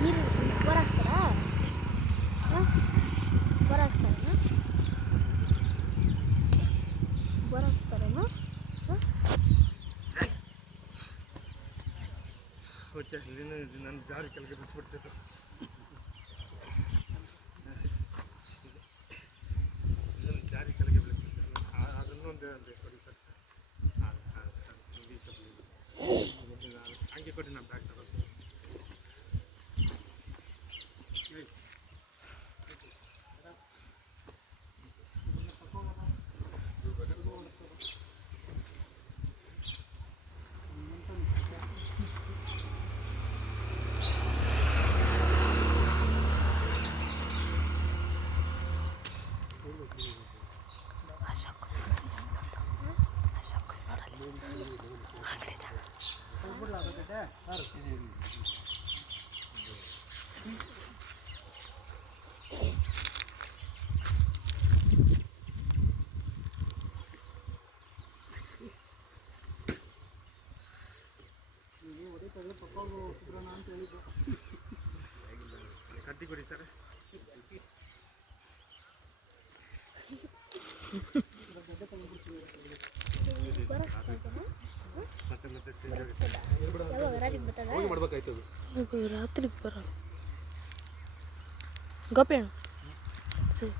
ನೀರು ಬೋರ್ ಹಾಕ್ತಾರಾ? Bore ಹಾಕ್ತಾರೇನು? Bore ಹಾಕ್ತಾರೇನು? Okay, ನನ್ನ ಜಾರಿ ಕೆಳಗೆ ಬಿಡಿಸ್ಬಿಡ್ತಿತ್ತು. ಇದನ್ನು ಜಾರಿ ಕೆಳಗೆ ಬಿಡಿಸ್ತಿತ್ತು. ಅದನ್ನು ಒಂದು ಕೊಡಿ ಸರ್. ಹಂಗೆ ಕೊಡಿ, ನಾನು ಬ್ಯಾಗ್ ತಗೊಳ್ತೀನಿ. ಕಟ್ಟಿ ಕೊಡಿ ಸರ್. ಮತ್ತೆ ಚೇಂಜ್ ಆಗುತ್ತೆ. ಮಾಡ್ಬೇಕಾಯ್ತು ರಾತ್ರಿ ಬರ ಗಪ್ಪೇಣ ಸರಿ.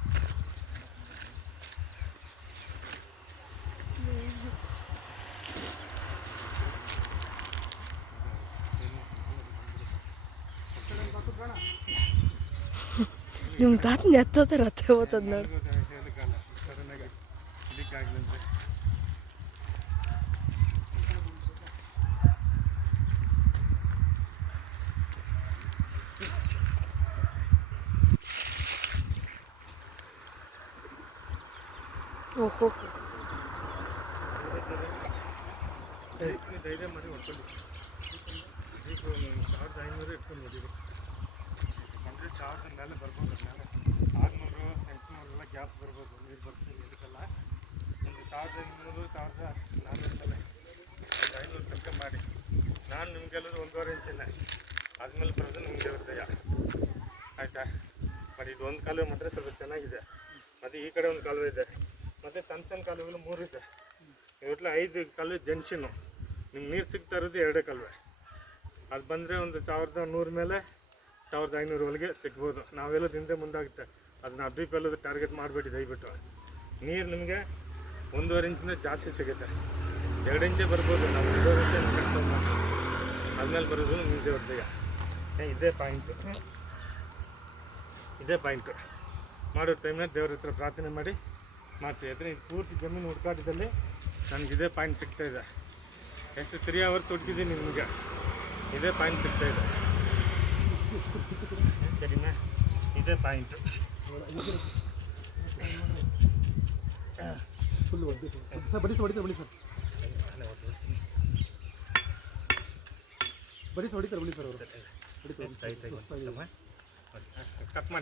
ನಿಮ್ಮ ತಾತನ ಹಚ್ಚೋತಾರೆ ಅತ್ತೆ ಓದ್ತದ ನೋಡಿ. ಓಹೋ, ಧೈರ್ಯ ಮಾಡಿ ಹೊಡ್ಕೊಂಡು 1500 ಇಟ್ಕೊಂಡು ನೋಡಿರಿ. ಅಂದರೆ 1000 ಮೇಲೆ ಬರ್ಬೋದು. ಮೇಲೆ 600 800 ಗ್ಯಾಪ್ ಬರ್ಬೋದು. ನೀರು ಬರ್ತೀನಿ ಇದಕ್ಕೆಲ್ಲ ಒಂದು 1500 1400 ಮೇಲೆ ಒಂದು 500 ತನಕ ಮಾಡಿ. ನಾನು ನಿಮಗೆಲ್ಲರೂ 1.5 ಇಂಚಿಲ್ಲ ಆದಮೇಲೆ ಬರೋದು ನಿಮಗೆ ಹೃದಯ ಆಯಿತಾ. ಬಟ್ ಇದು ಒಂದು ಕಾಲುವೆ ಮಾತ್ರ ಸ್ವಲ್ಪ ಚೆನ್ನಾಗಿದೆ. ಮತ್ತು ಈ ಕಡೆ ಒಂದು ಕಾಲುವೆ ಇದೆ, ಮತ್ತು ಸಣ್ಣ ಸಣ್ಣ ಕಾಲುವೆಗಳು 3 ಇದೆ. ಇವತ್ತು 5 ಕಾಲುವೆ ಜಂಕ್ಷನ್ನು. ನಿಮ್ಗೆ ನೀರು ಸಿಗ್ತಾ ಇರೋದು 2 ಕಾಲುವೆ. ಅದು ಬಂದರೆ ಒಂದು 1100 ಮೇಲೆ 1500 ಒಳಗೆ ಸಿಗ್ಬೋದು. ನಾವೆಲ್ಲದ ಹಿಂದೆ ಮುಂದಾಗುತ್ತೆ. ಅದನ್ನ ಅಬ್ರೀಪ್ ಎಲ್ಲದು ಟಾರ್ಗೆಟ್ ಮಾಡಬೇಡಿ ದಯವಿಟ್ಟು. ನೀರು ನಿಮಗೆ 1.5 ಇಂಚಿಂದ ಜಾಸ್ತಿ ಸಿಗುತ್ತೆ. 2 ಇಂಚೇ ಬರ್ಬೋದು. ನಾವು 1.5 ಇಂಚೆ ಕಟ್ಕೊಂಡು ಮಾಡ್ತೀವಿ. ಆದಮೇಲೆ ಬರೋದು ನಿಮಗೆ ಹೃದಯ. ಇದೇ ಪಾಯಿಂಟು, ಇದೇ ಪಾಯಿಂಟು. ಮಾಡೋ ಟೈಮ್ನಾಗ ದೇವ್ರ ಹತ್ರ ಪ್ರಾರ್ಥನೆ ಮಾಡಿ ಮಾಡಿಸಿ. ಯಾಕಂದರೆ ಇದು ಪೂರ್ತಿ ಜಮೀನು ಹುಡುಕಾಟದಲ್ಲಿ ನನಗೆ ಇದೇ ಪಾಯಿಂಟ್ ಸಿಗ್ತಾಯಿದೆ. ಎಷ್ಟು 3 ಅವರ್ಸ್ ಹುಡುಕಿದ್ದೀನಿ ನಿಮಗೆ, ಇದೇ ಪಾಯಿಂಟ್ ಸಿಗ್ತಾಯಿದೆ. ಸರಿನಾ? ಇದೇ ಪಾಯಿಂಟು. ಫುಲ್ ಸರ್ ಬಡಿ ಹೊಡಿತಾರೆ ಬಡಿ ಸರ್ ಬಡಿ ಹೊಡಿತಾರೆ ಬಡಿ ಸರ್ ಅವರು ಕಟ್ ಮಾಡಿ.